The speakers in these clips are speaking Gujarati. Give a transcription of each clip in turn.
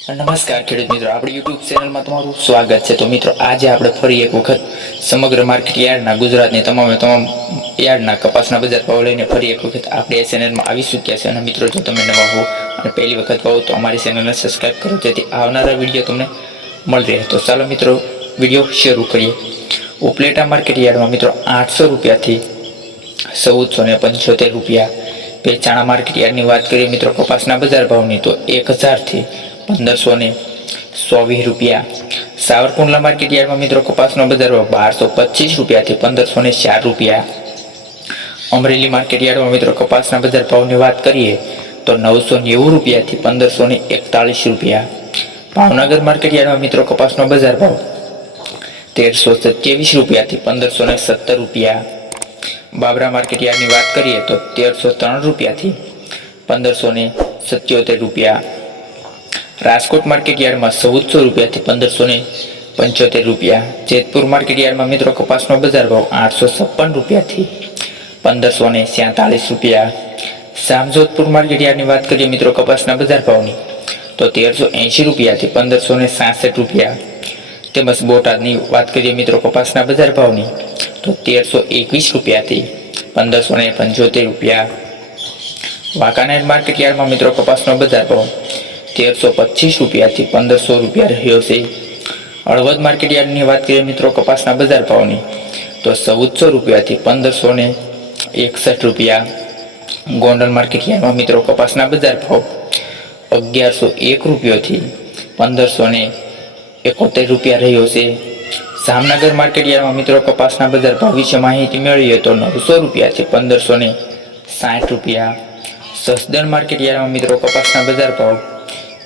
નમસ્કાર ખેડૂત મિત્રો, આપણી યુટ્યુબ ચેનલમાં તમારું સ્વાગત છે। તો મિત્રો, આજે આપણે ફરી એક વખત સમગ્ર માર્કેટ યાર્ડના ગુજરાતની તમામ યાર્ડના કપાસના બજાર ભાવ લઈને ફરી એક વખત આપણે આ ચેનલમાં આવી ચૂક્યા છે। અને મિત્રો, જો તમે નવા હો અને પહેલી વખત હો તો અમારી ચેનલને સબસ્ક્રાઈબ કરો, જેથી આવનારા વિડીયો તમને મળી રહે। તો ચાલો મિત્રો, વિડીયો શરૂ કરીએ। ઉપલેટા માર્કેટ યાર્ડમાં મિત્રો 800 રૂપિયાથી 1475 રૂપિયા। પેચાણા માર્કેટ યાર્ડની વાત કરીએ મિત્રો કપાસના બજાર ભાવની, તો 1000 થી 1520 રૂપિયા। સાવરકુંડલા માર્કેટ યાર્ડમાં મિત્રો કપાસનો બજાર ભાવ 1225 રૂપિયાથી 1504 રૂપિયા। અમરેલી માર્કેટ યાર્ડમાં મિત્રો કપાસના બજાર ભાવની વાત કરીએ તો 990 રૂપિયાથી 1541 રૂપિયા। ભાવનગર માર્કેટ યાર્ડમાં મિત્રો કપાસનો બજાર ભાવ 1327 રૂપિયાથી 1517 રૂપિયા। બાબરા માર્કેટ યાર્ડની વાત કરીએ તો 1303 રૂપિયાથી 1577 રૂપિયા। રાજકોટ માર્કેટ યાર્ડમાં 1400 રૂપિયાથી 1575 રૂપિયા। જેતપુર માર્કેટ યાર્ડમાં મિત્રો કપાસનો બજાર ભાવ 856 રૂપિયાથી 1547 રૂપિયા। જામજોધપુર માર્કેટ યાર્ડની વાત કરીએ મિત્રો કપાસના બજાર ભાવની, તો 1380 રૂપિયાથી 1566 રૂપિયા। તેમજ બોટાદની વાત કરીએ મિત્રો કપાસના બજાર ભાવની, તો 1321 રૂપિયાથી 1575 રૂપિયા। વાંકાનેર માર્કેટ યાર્ડમાં મિત્રો કપાસનો બજાર ભાવ 1325 રૂપિયાથી 1500 રૂપિયા રહ્યો છે। હળવદ માર્કેટ યાર્ડની વાત કરીએ મિત્રો કપાસના બજાર ભાવની, તો 1400 રૂપિયાથી 1561 રૂપિયા। ગોંડલ માર્કેટ યાર્ડમાં મિત્રો કપાસના બજાર ભાવ 1101 રૂપિયાથી 1571 રૂપિયા રહ્યો છે। જામનગર માર્કેટ યાર્ડમાં મિત્રો કપાસના બજાર ભાવ વિશે માહિતી મેળવીએ તો 900 રૂપિયાથી 1560 રૂપિયા। સસદન માર્કેટ યાર્ડમાં મિત્રો કપાસના બજાર ભાવ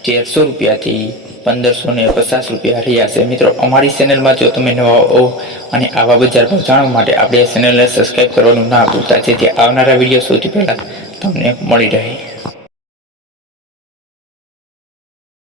1300 રૂપિયાથી 1550 રૂપિયા રહ્યા છે। મિત્રો, અમારી ચેનલમાં જો તમે નવા હો અને આવા બજાર ભાવ જાણવા માટે આપણે આ ચેનલને સબસ્ક્રાઈબ કરવાનું ના ભૂલતા, જેથી આવનારા વિડીયો સૌથી પહેલા તમને મળી રહે।